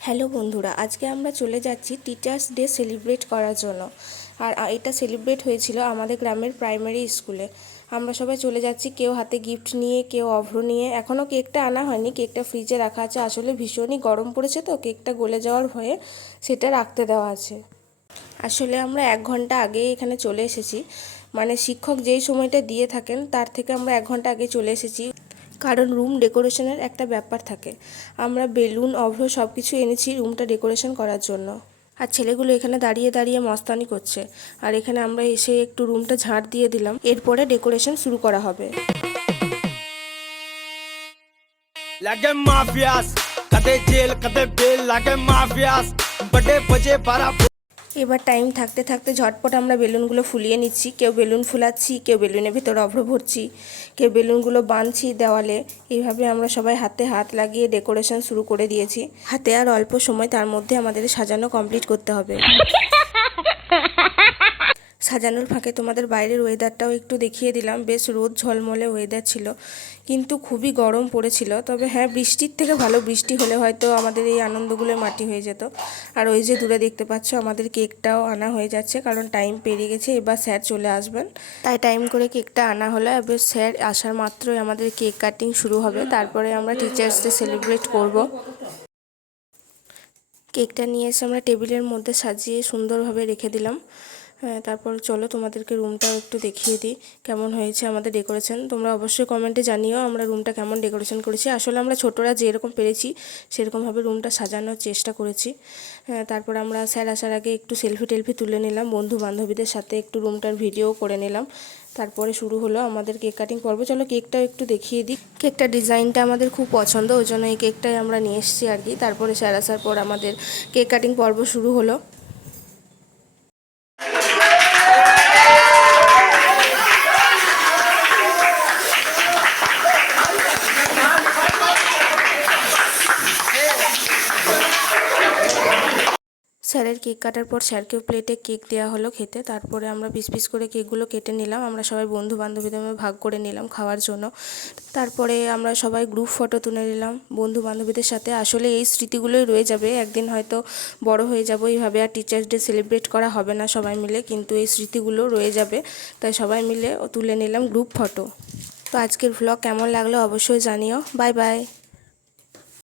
Hello বন্ধুরা, আজকে আমরা চলে যাচ্ছি টিচার্স ডে সেলিব্রেট করার জন্য। আর এটা সেলিব্রেট হয়েছিল আমাদের গ্রামের প্রাইমারি স্কুলে। আমরা সবাই চলে যাচ্ছি, কেউ হাতে গিফট নিয়ে, কেউ অভ্র নিয়ে। এখনও কেকটা আনা হয়নি, কেকটা ফ্রিজে রাখা আছে। আসলে ভীষণই গরম পড়েছে তো কেকটা গলে যাওয়ার ভয়ে সেটা রাখতে দেওয়া আছে। আসলে আমরা 1 ঘন্টা আগে এখানে চলে এসেছি, মানে শিক্ষক যেই সময়টা দিয়ে থাকেন তার থেকে আমরা 1 ঘন্টা আগে চলে এসেছি, কারণ রুম ডেকোরেশনের একটা ব্যাপার থাকে। আমরা বেলুন, অভ্র সব কিছু এনেছি রুমটা ডেকোরেশন করার জন্য। আর ছেলেগুলো এখানে দাঁড়িয়ে দাঁড়িয়ে মস্তানি করছে। আর এখানে আমরা এসে একটু রুমটা ঝাঁট দিয়ে দিলাম, এরপরে ডেকোরেশন শুরু করা হবে। লাগে মাফিয়াস কদে জেল কদে বেল লাগে মাফিয়াস বড়ে বজে বারা। এবার টাইম থাকতে থাকতে ঝটপট আমরা বেলুনগুলো ফুলিয়ে নিচ্ছি। কেউ বেলুন ফুলাচ্ছি, কেউ বেলুনের ভিতর অভ্র ভরছি, কেউ বেলুনগুলো বাঁধছি দেওয়ালে। এইভাবে আমরা সবাই হাতে হাত লাগিয়ে ডেকোরেশন শুরু করে দিয়েছি। হাতে আর অল্প সময়, তার মধ্যে আমাদের সাজানো কমপ্লিট করতে হবে। সাজানোর ফাঁকে তোমাদের বাইরের ওয়েদারটাও একটু দেখিয়ে দিলাম। বেশ রোদ ঝলমলে ওয়েদার ছিল, কিন্তু খুবই গরম পড়েছিল। তবে হ্যাঁ, বৃষ্টির থেকে ভালো। বৃষ্টি হলে হয়তো আমাদের এই আনন্দগুলো মাটি হয়ে যেত। আর ওই যে দূরে দেখতে পাচ্ছ, আমাদের কেকটাও আনা হয়ে যাচ্ছে, কারণ টাইম পেরিয়ে গেছে। এবার স্যার চলে আসবেন, তাই টাইম করে কেকটা আনা হলো। এবার স্যার আসার মাত্রই আমাদের কেক কাটিং শুরু হবে। তারপরে আমরা টিচার্স ডে সেলিব্রেট করব। কেকটা নিয়ে এসে আমরা টেবিলের মধ্যে সাজিয়ে সুন্দরভাবে রেখে দিলাম। তারপর চলো তোমাদেরকে রুমটাও একটু দেখিয়ে দিই কেমন হয়েছে আমাদের ডেকোরেশন। তোমরা অবশ্যই কমেন্টে জানিও আমরা রুমটা কেমন ডেকোরেশন করেছি। আসলে আমরা ছোটরা যেরকম পেরেছি সেরকমভাবে রুমটা সাজানোর চেষ্টা করেছি। তারপর আমরা স্যার আসার আগে একটু সেলফি টেলফি তুলে নিলাম, বন্ধু বান্ধবীদের সাথে একটু রুমটার ভিডিও করে নিলাম। তারপরে শুরু হলো আমাদের কেক কাটিং পর্ব। চলো কেকটাও একটু দেখিয়ে দিই। কেকটা ডিজাইনটা আমাদের খুব পছন্দ, ওই জন্য এই কেকটাই আমরা নিয়ে এসেছি আর কি। তারপরে স্যার আসার পর আমাদের কেক কাটিং পর্ব শুরু হলো। স্যারের কেক কাটার পর স্যারকেও প্লেটে কেক দেওয়া হলো খেতে। তারপরে আমরা পিস পিস করে কেকগুলো কেটে নিলাম। আমরা সবাই বন্ধু বান্ধবীদের ভাগ করে নিলাম খাওয়ার জন্য। তারপরে আমরা সবাই গ্রুপ ফটো তুলে নিলাম বন্ধু বান্ধবীদের সাথে। আসলে এই স্মৃতিগুলোই রয়ে যাবে, একদিন হয়তো বড় হয়ে যাব এইভাবে, আর টিচার্স ডে সেলিব্রেট করা হবে না সবাই মিলে, কিন্তু এই স্মৃতিগুলো রয়ে যাবে। তাই সবাই মিলে তুলে নিলাম গ্রুপ ফটো। তো আজকের ভ্লগ কেমন লাগলো অবশ্যই জানিও। Bye bye.